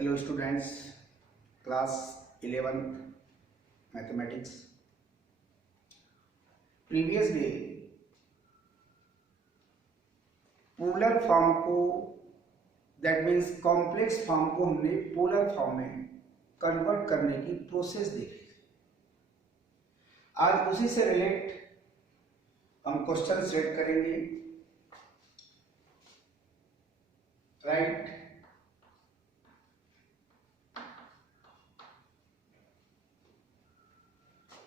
Hello students, class 11th mathematics. Previous day polar form को that means complex form को हमने polar form में convert करने की प्रोसेस देखी। आज उसी से रिलेट हम क्वेश्चन सेट करेंगे। Right,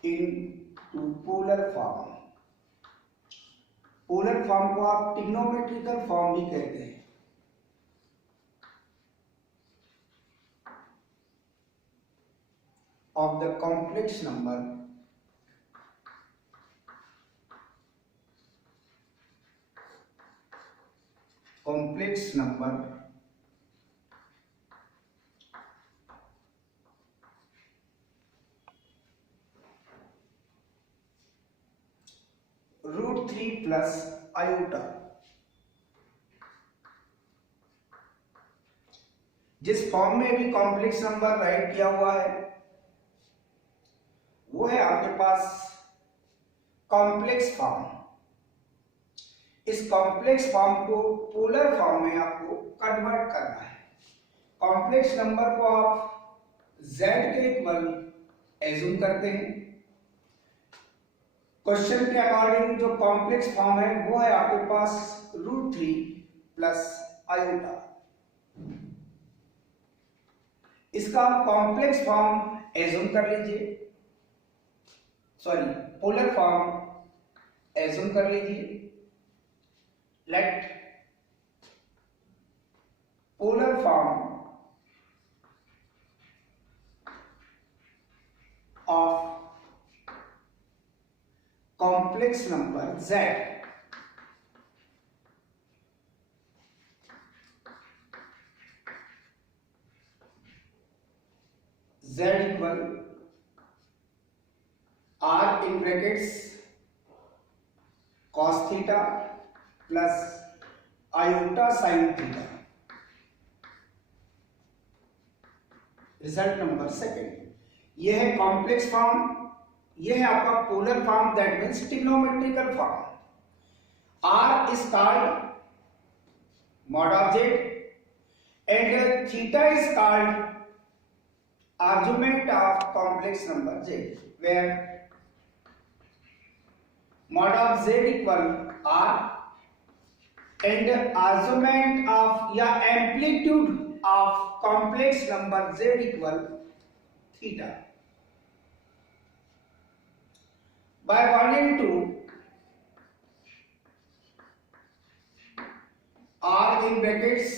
into polar form. Polar form को आप ट्रिग्नोमेट्रिकल फॉर्म भी कहते हैं। Of the complex number √3 plus iota. जिस फॉर्म में भी कॉम्प्लेक्स नंबर राइट किया हुआ है वो है आपके पास कॉम्प्लेक्स फॉर्म। इस कॉम्प्लेक्स फॉर्म को पोलर फॉर्म में आपको कन्वर्ट करना है। कॉम्प्लेक्स नंबर को आप z के इक्वल एज्यूम करते हैं। क्वेश्चन के अकॉर्डिंग जो कॉम्प्लेक्स फॉर्म है वो है आपके पास √3 प्लस आयोटा। इसका कॉम्प्लेक्स फॉर्म एज्यूम कर लीजिए, सॉरी पोलर फॉर्म एज्यूम कर लीजिए। Let polar form of complex number z equal r in brackets cos theta plus iota sine theta. Result number second, यह है कॉम्प्लेक्स फॉर्म, यह है आपका polar form that means trigonometrical form. r is called mod of z and theta is called argument of complex number z, where mod of z equal r and argument of या amplitude of complex number z equal theta. By 1 into r in brackets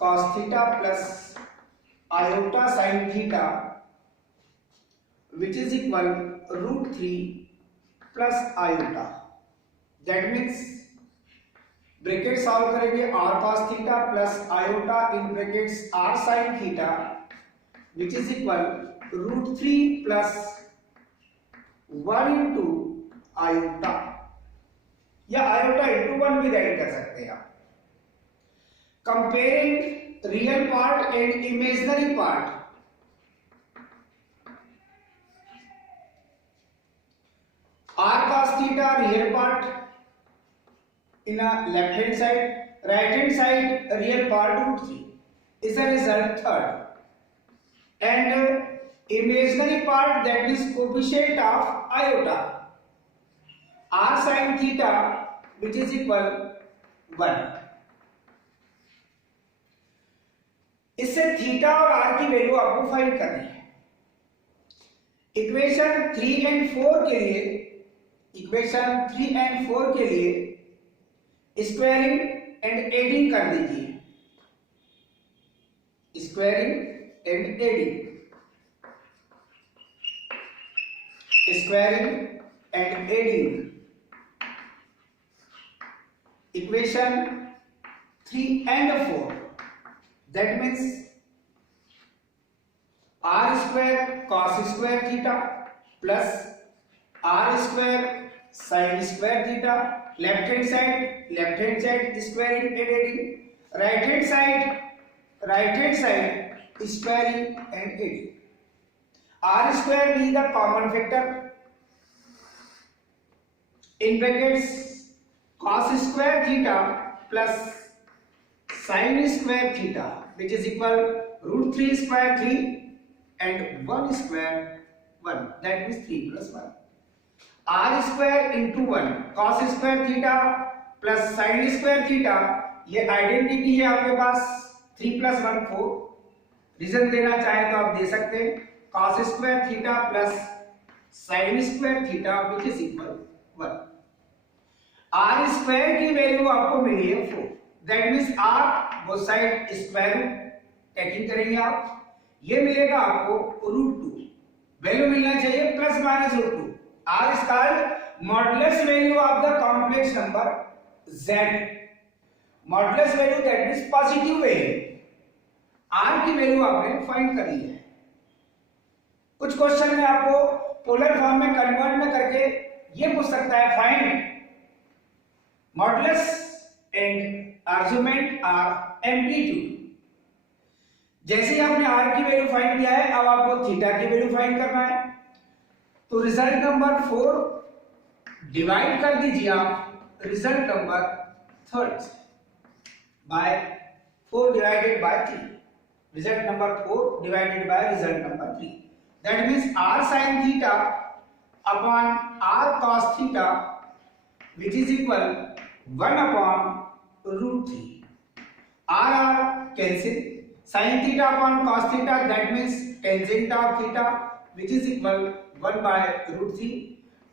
cos theta plus iota sin theta which is equal √3 plus iota. That means bracket solve करेंगे r cos theta plus iota in brackets r sin theta which is equal √3 plus 1 into iota, या iota into 1 भी right कर सकते हैं आप। Comparing real part and imaginary part, r cos theta real part in a left hand side, right hand side real part √3 is a result third, and imaginary part that is coefficient of iota r sin theta which is equal 1। इससे theta और r की value आपको find करनी है। Equation 3 and 4 के लिए, equation 3 and 4 के लिए स्क्वायरिंग एंड एडिंग कर दीजिए। Squaring and adding, squaring and adding. Equation 3 and 4 that means r square cos square theta plus r square sin square theta. Left hand side squaring and adding, right hand side square and AD. R square be the common factor in brackets cos square theta plus sin square theta, which is equal root 3 square 3 and 1 square 1, that means 3 plus 1. R square into 1 cos square theta plus sin square theta, ये identity है आपके पास 3 plus 1 4. Reason देना चाहे तो आप दे सकते हैं cos square theta plus sin square theta which is equal 1. R square की वैल्यू आपको मिली है 4. दैट मीन्स आप वो साइड स्क्वायर टेकिंग करेंगे आप, ये मिलेगा आपको रूट 2. वैल्यू मिलना चाहिए plus minus root 2. R is called modulus value of the complex number z. Modulus value that means positive value. R की वैल्यू आपने फाइंड कर ली है. कुछ क्वेश्चन में आपको पोलर फॉर्म में कन्वर्ट में करके ये पूछ सकता है find modulus and argument or amplitude. जैसे ही आपने आर की वैल्यू फाइंड किया है, अब आपको थीटा की वैल्यू फाइंड करना है. तो रिजल्ट नंबर 4 डिवाइड कर दीजिए आप result number 3 by 4 divided by 3. Result number 4 divided by result number 3. That means r sin theta upon r cos theta which is equal 1 upon root 3. r cancel. Sin theta upon cos theta, that means tangent of theta which is equal 1 by root 3.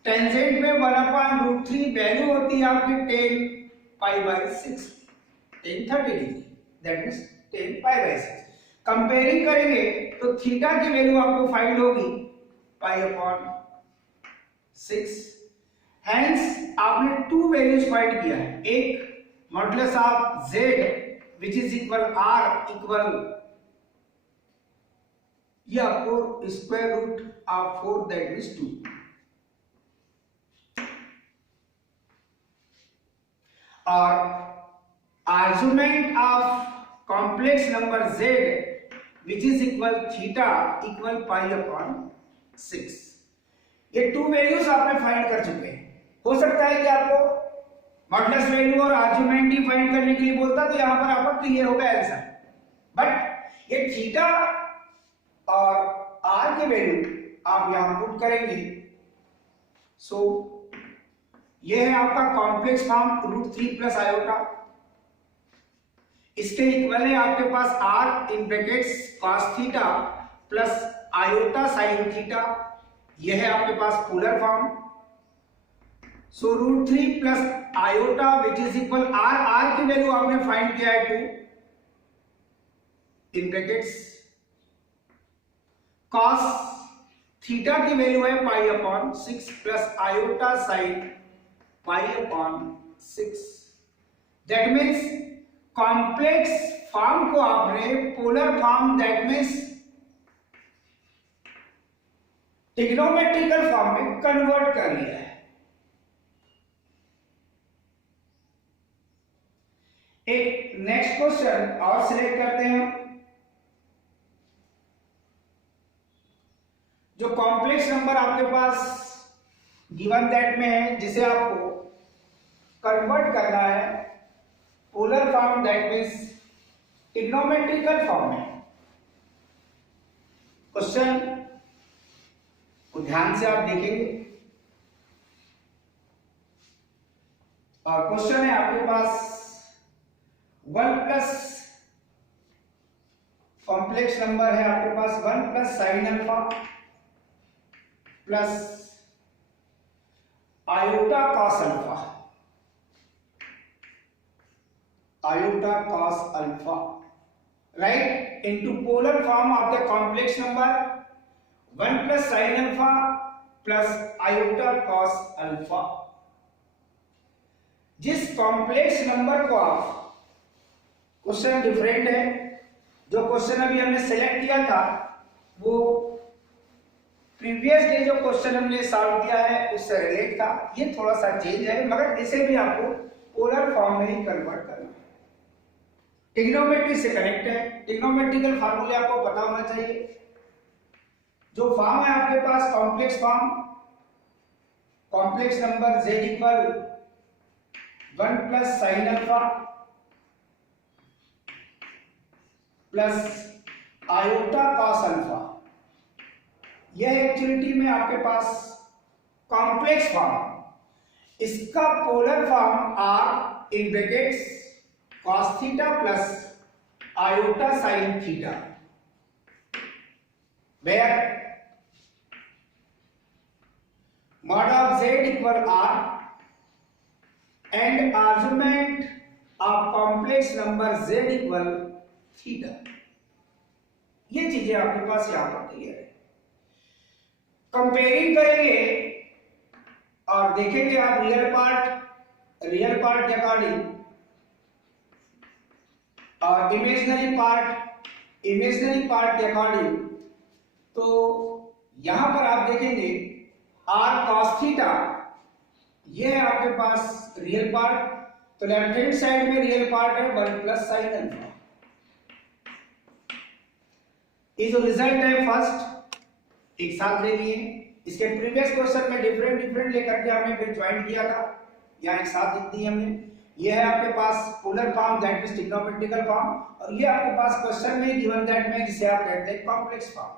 Tangent में 1 upon root 3 value होती है आपकी 10 pi by 6, 10 30 degree, that means 10 pi by 6. Comparing करेंगे तो theta की value आपको find होगी पाई upon 6. Hence आपने 2 वैल्यूज फाइंड किया है. एक modulus of z which is equal r equal ये आपको square root of 4 that means 2. और argument of complex number z which is equal theta equal pi upon 6. ये 2 वैल्यूज आपने फाइंड कर चुके हैं. हो सकता है कि आपको मॉडुलस वैल्यू और आर्गुमेंट ही फाइंड करने के लिए बोलता तो यहां पर आपका क्लियर हो गया आंसर. बट ये थीटा और आर की वैल्यू आप यहां पुट करेंगे. सो ये है आपका complex form root 3 plus iota. इसके इक्वल है आपके पास R in brackets cos theta plus iota sine theta. ये है आपके पास polar form. So root 3 plus iota which is equal R की वैल्यू आपने फाइंड किया है 2 इन ब्रैकेट्स. कॉस थीटा की वैल्यू है पाई upon 6 plus iota sine pi upon 6. That means complex form को आपने polar form that means trigonometrical form में convert कर लिया है. एक नेक्स्ट क्वेश्चन और सिलेक्ट करते हैं जो कॉम्प्लेक्स नंबर आपके पास गिवन दैट में है, जिसे आपको कन्वर्ट करना है polar form that means trigonometrical form में. क्वेश्चन को ध्यान से आप देखेंगे और क्वेश्चन है आपके पास 1 प्लस कॉम्प्लेक्स नंबर है आपके पास 1 plus sine alpha plus iota cos alpha. Iota cos alpha right into polar form of the complex number 1 plus sine alpha plus iota cos alpha. जिस कॉम्प्लेक्स नंबर को आप question different है, जो question अभी हमने सेलेक्ट किया था वो प्रीवियस डे जो क्वेश्चन हमने सॉल्व किया है उससे रिलेट था. ये थोड़ा सा चेंज है मगर इसे भी आपको पोलर फॉर्म में ही कन्वर्ट करना है. ट्रिग्नोमेट्री से कनेक्ट है। ट्रिग्नोमेट्रिकल फार्मूले आपको पता होना चाहिए। जो फॉर्म है आपके पास complex form, complex number z equal 1 plus sine alpha plus iota cos alpha, यह एक्चुअलिटी में आपके पास कॉम्प्लेक्स फॉर्म। इसका polar form r in brackets cos theta plus iota sine theta, where mod of z equal r and argument of complex number z equal theta. ये चीजें आपके पास यहां पर क्लियर है। कंपेयरिंग करेंगे और देखेंगे आप रियल पार्ट के अकॉर्डिंग और इमेजिनरी पार्ट के अकॉर्डिंग, तो यहां पर आप देखेंगे r cos थीटा, ये है आपके पास रियल पार्ट, तो लेफ्ट हैंड साइड में रियल पार्ट है 1 प्लस साइन अल्फा। ये जो रिजल्ट है फर्स्ट एक साथ ले लिए, इसके प्रीवियस क्वेश्चन में डिफरेंट लेकर के हमने फिर ज्वाइन किया था, यहाँ एक साथ लिख दी हमने। ये है आपके पास polar form that is trigonometrical form, और ये आपके पास क्वेश्चन में गिवन दैट में जिसे आप कहते हैं कॉम्प्लेक्स फॉर्म।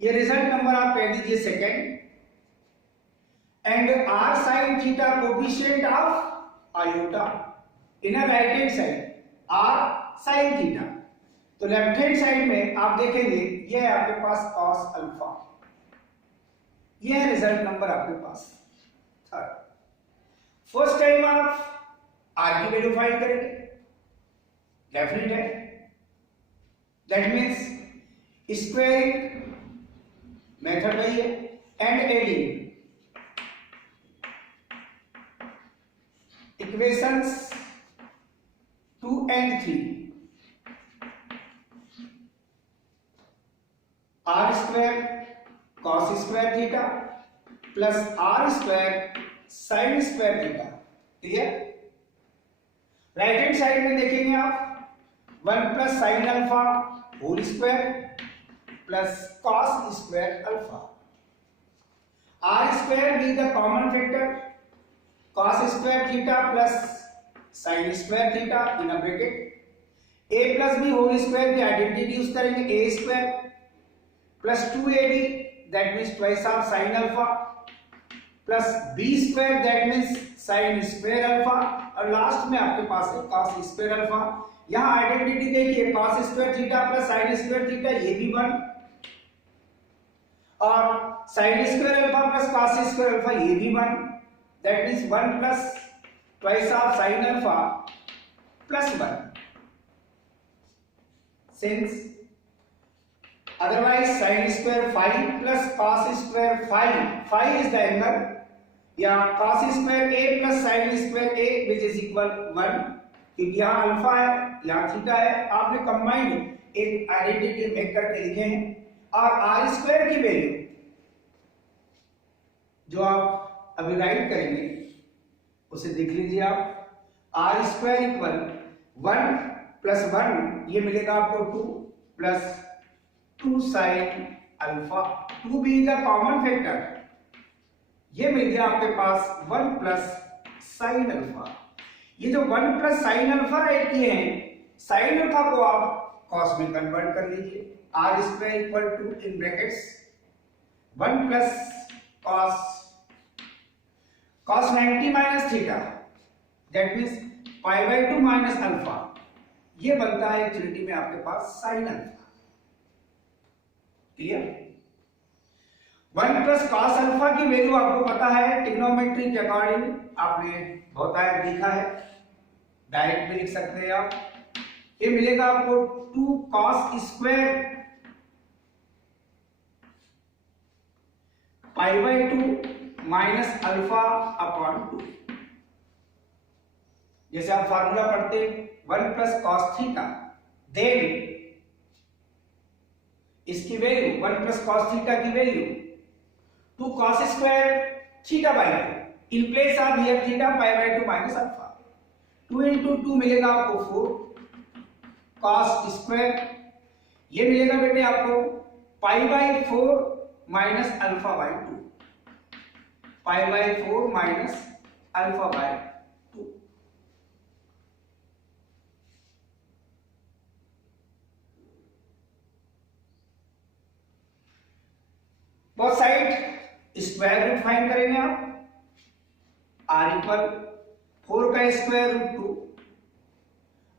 ये रिजल्ट नंबर आप कह दीजिए second. And r sin theta coefficient of iota in right hand side r sin theta, तो लेफ्ट हैंड साइड में आप देखेंगे ये है आपके पास cos अल्फा। ये है रिजल्ट नंबर आपके पास थर्ड। फर्स्ट टाइम आप r की वैल्यू फाइंड करेंगे, डेफिनेट है, दैट मींस स्क्वायरिंग मेथड वही है and adding equations 2 and 3, r square cos square theta plus r square sin square theta, clear. Right hand side में देखेंगे आप 1 plus sine alpha whole square plus cos square alpha, r square be the common factor cos square theta plus sin square theta in a bracket a plus b whole square की identity use करेंगे, a square plus 2ab that means twice of sin alpha plus b square that means sin square alpha, और last में आपके पास है cos square alpha. यहां identity देखिए cos square theta plus sin square theta, ये भी 1, और sin square alpha plus cos square alpha, ये भी 1, that means 1 plus twice of sin alpha plus 1, since otherwise sin square 5 plus cos square 5 is the angle, या cos square a plus sin square a which is equal 1, क्योंकि यहाँ alpha है यहाँ theta है, आपने combined एक identity make करके लिखे हैं। और r स्क्वायर की वैल्यू जो आप अभी राइट करेंगे उसे देख लीजिए आप, r स्क्वायर इक्वल 1 प्लस 1 ये मिलेगा आपको 2 प्लस 2 sin अल्फा, 2 भी द कॉमन फैक्टर, ये मिल गया आपके पास 1 प्लस sin अल्फा। ये जो 1 प्लस sin अल्फा राइट किए हैं, sin अल्फा को आप cos में कन्वर्ट कर लीजिए, r square equal to in brackets 1 plus cos 90 minus theta that means pi by 2 minus alpha, ये बनता है एक्चुअली में आपके पास sin alpha, clear. 1 plus cos alpha की वैल्यू आपको पता है ट्रिग्नोमेट्री के अकॉर्डिंग, आपने बहुत आया लिखा है, डायरेक्ट भी लिख सकते हैं आप। ये मिलेगा आपको 2 cos square pi by 2 minus alpha upon 2। जैसे आप फार्मूला पढ़ते 1 प्लस cos थीटा, देन इसकी वैल्यू 1 प्लस cos थीटा की value 2 cos square theta by 2 in place of here theta pi by 2 minus alpha, 2 into 2 मिलेगा आपको 4 cos square, ये मिलेगा बेटे आपको pi by 4 minus alpha by 2, pi by 4 minus alpha by 2। Both side square root find करेंगे आप, are equal 4 का square root 2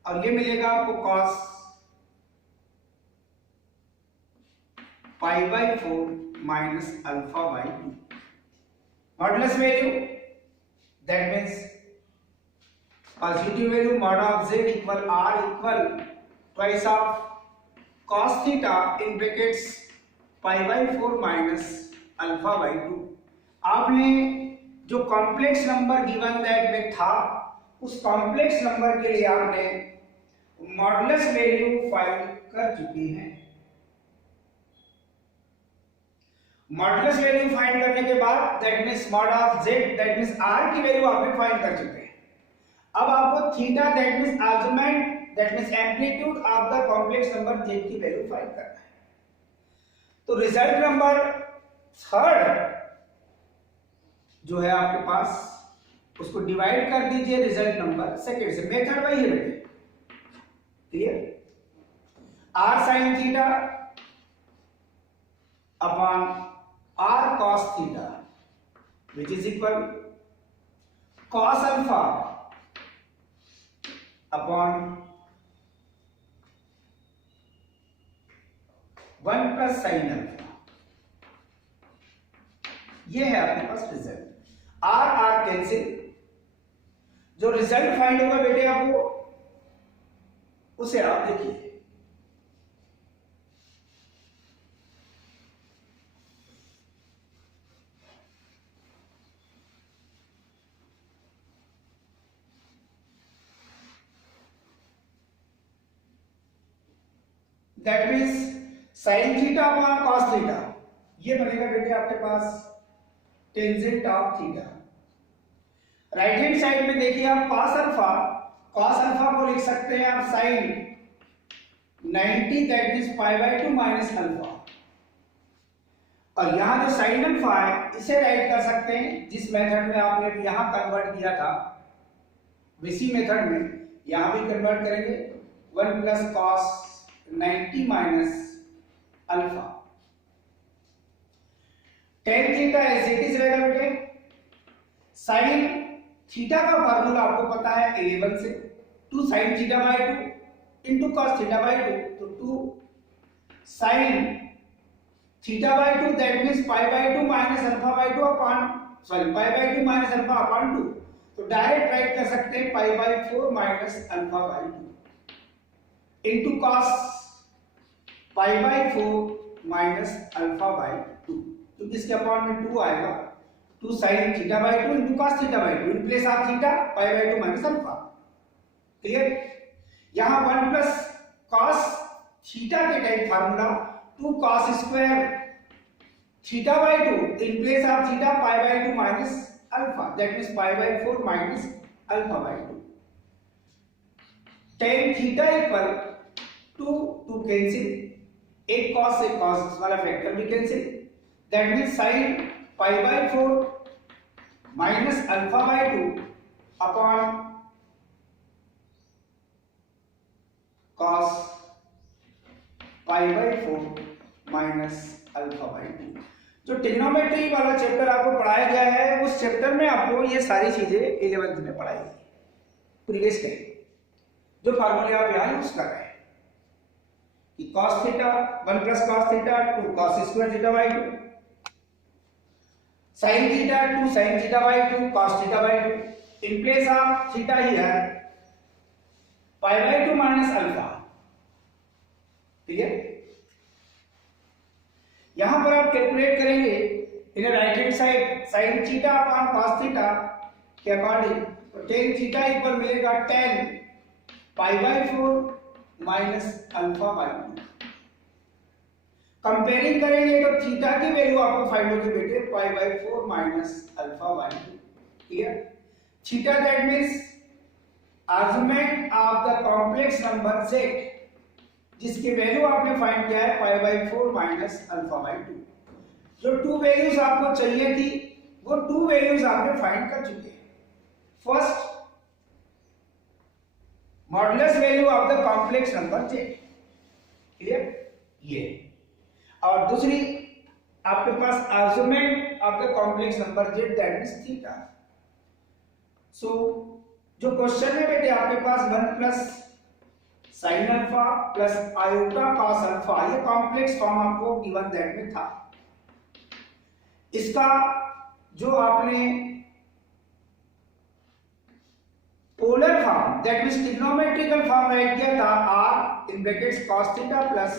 और ये मिलेगा आपको cos pi by 4 minus alpha by 2। Modulus value that means positive value mod of z equal r equal twice of cos theta in brackets pi by 4 minus alpha by 2। आपने जो complex number given that में था उस complex number के लिए आपने modulus value find कर चुके हैं। मॉडुलस वैल्यू फाइंड करने के बाद that means mod of z that means r की वैल्यू आपने फाइंड कर चुके हैं। अब आपको theta that means argument that means amplitude of the complex number z की वैल्यू फाइंड करना है। तो रिजल्ट नंबर थर्ड जो है आपके पास उसको डिवाइड कर दीजिए रिजल्ट नंबर सेकंड से। मेथड वही है बेटे, clear? r sin theta upon r cos theta which is equal cos alpha upon 1 plus sin alpha। ये है आपके पास रिजल्ट। r कैंसिल, जो रिजल्ट फाइंड होगा बेटे आपको उसे आप देखिए। That means sine theta upon cos theta, ये बनेगा बेटे आपके पास tangent of theta. Right hand side में देखिए आप कॉस अल्फा को लिख सकते हैं आप sine 90 that means pi by 2 minus alpha, और यहां जो साइन अल्फा है इसे राइट कर सकते हैं जिस मेथड में आपने यहां कन्वर्ट किया था इसी मेथड में यहां भी कन्वर्ट करेंगे 1 plus cos 90 minus alpha. Tan theta as it is रहेगा बेटे। साइन थीटा का फार्मूला आपको पता है 11 से 2 sine theta by 2 into cos theta by 2, तो 2 sine theta by 2 that means pi by 2 minus alpha by 2 upon pi by 2 minus alpha upon 2, तो direct right कर सकते हैं पाई by 4 minus alpha by 2 into cos pi by 4 minus alpha by 2, तो इसके upon में 2 आएगा 2 sine theta by 2 into cos theta by 2 in place of theta pi by 2 minus alpha. Clear? यहां 1 plus cos theta के time formula 2 cos square theta by 2 in place of theta pi by 2 minus alpha that means pi by 4 minus alpha by 2। tan theta equal 2 cancel, एक cos वाला factor भी cancel, that means sine pi by 4 minus alpha by 2 upon cos pi by 4 minus alpha by 2। जो trigonometry वाला chapter आपको पढ़ाया गया है उस चैप्टर में आपको ये सारी चीजें 11th में पढ़ाई गई प्रीवियस के, जो फार्मूले आप यहां यूज कर रहे हैं कि cos theta 1 plus cos theta 2 cos square theta by 2, sin theta 2 sin theta by 2 cos theta by 2 in place of theta here pi by 2 minus alpha. ठीक है? यहां पर आप कैलकुलेट करेंगे इन right hand side sin theta upon cos theta के according, तो tan theta equal मिलेगा tan pi by 4 minus alpha by 2। Comparing करेंगे तो थीटा की वैल्यू आपको फाइंड होगी बेटे पाई by 4 minus alpha by 2। Clear? Theta that means argument of the complex number z जिसकी वैल्यू आपने फाइंड किया है π/4 माइनस α/2। जो टू वैल्यूज आपको चाहिए थी वो टू वैल्यूज आपने फाइंड कर चुके हैं। First, modulus value of the complex number z, clear, ये। और दूसरी आपके पास argument of the complex number z, that means theta. So जो क्वेश्चन है बेटे आपके पास 1 plus sine alpha plus iota cos alpha, ये कॉम्प्लेक्स फॉर्म आपको गिवन दैट में था। इसका जो आपने polar form, that means trigonometrical form right किया था, r in brackets cos theta plus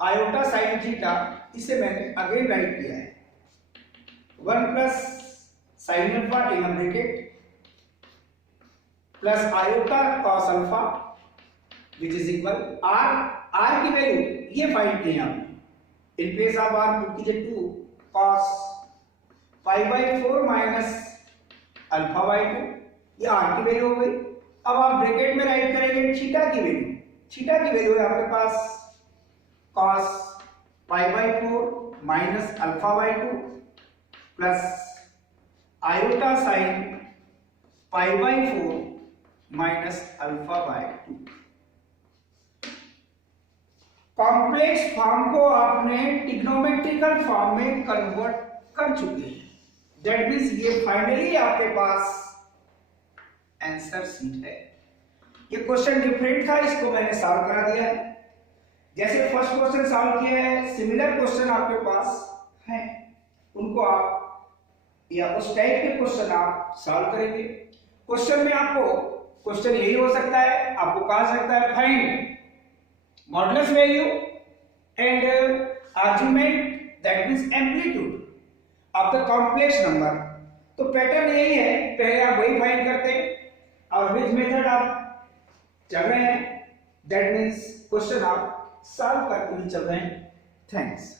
iota sin theta, इसे मैंने अगेन राइट किया है 1 plus sine alpha in bracket plus iota cos alpha which is equal r की value ये find की हमने। In place of r put कीजिए 2 cos π/4 minus α/2, ये r की वैल्यू हो गई। अब आप ब्रैकेट में राइट करेंगे थीटा की वैल्यू। थीटा की वैल्यू है आपके पास cos π/4 minus α/2 plus iota sin π/4 minus α/2। Complex form को आपने ट्रिग्नोमेट्रिकल फॉर्म में कन्वर्ट कर चुके हैं, दैट मींस ये फाइनली आपके पास आंसर शीट है। ये क्वेश्चन डिफरेंट था, इसको मैंने सॉल्व करा दिया है। जैसे फर्स्ट क्वेश्चन सॉल्व किया है, सिमिलर क्वेश्चन आपके पास हैं, उनको आप या उस टाइप के क्वेश्चन आप सॉल्व करेंगे। क्वेश्चन में आपको क्वेश्चन यही हो सकता है, आपको कहा सकता है find modulus value and argument, that means amplitude of the complex number. तो पैटर्न यही है, पहले आप वही फाइंड करते हैं और विच मेथड आप चल रहे हैं, दैट मींस क्वेश्चन आप सॉल्व करके ही चल रहे हैं। थैंक्स।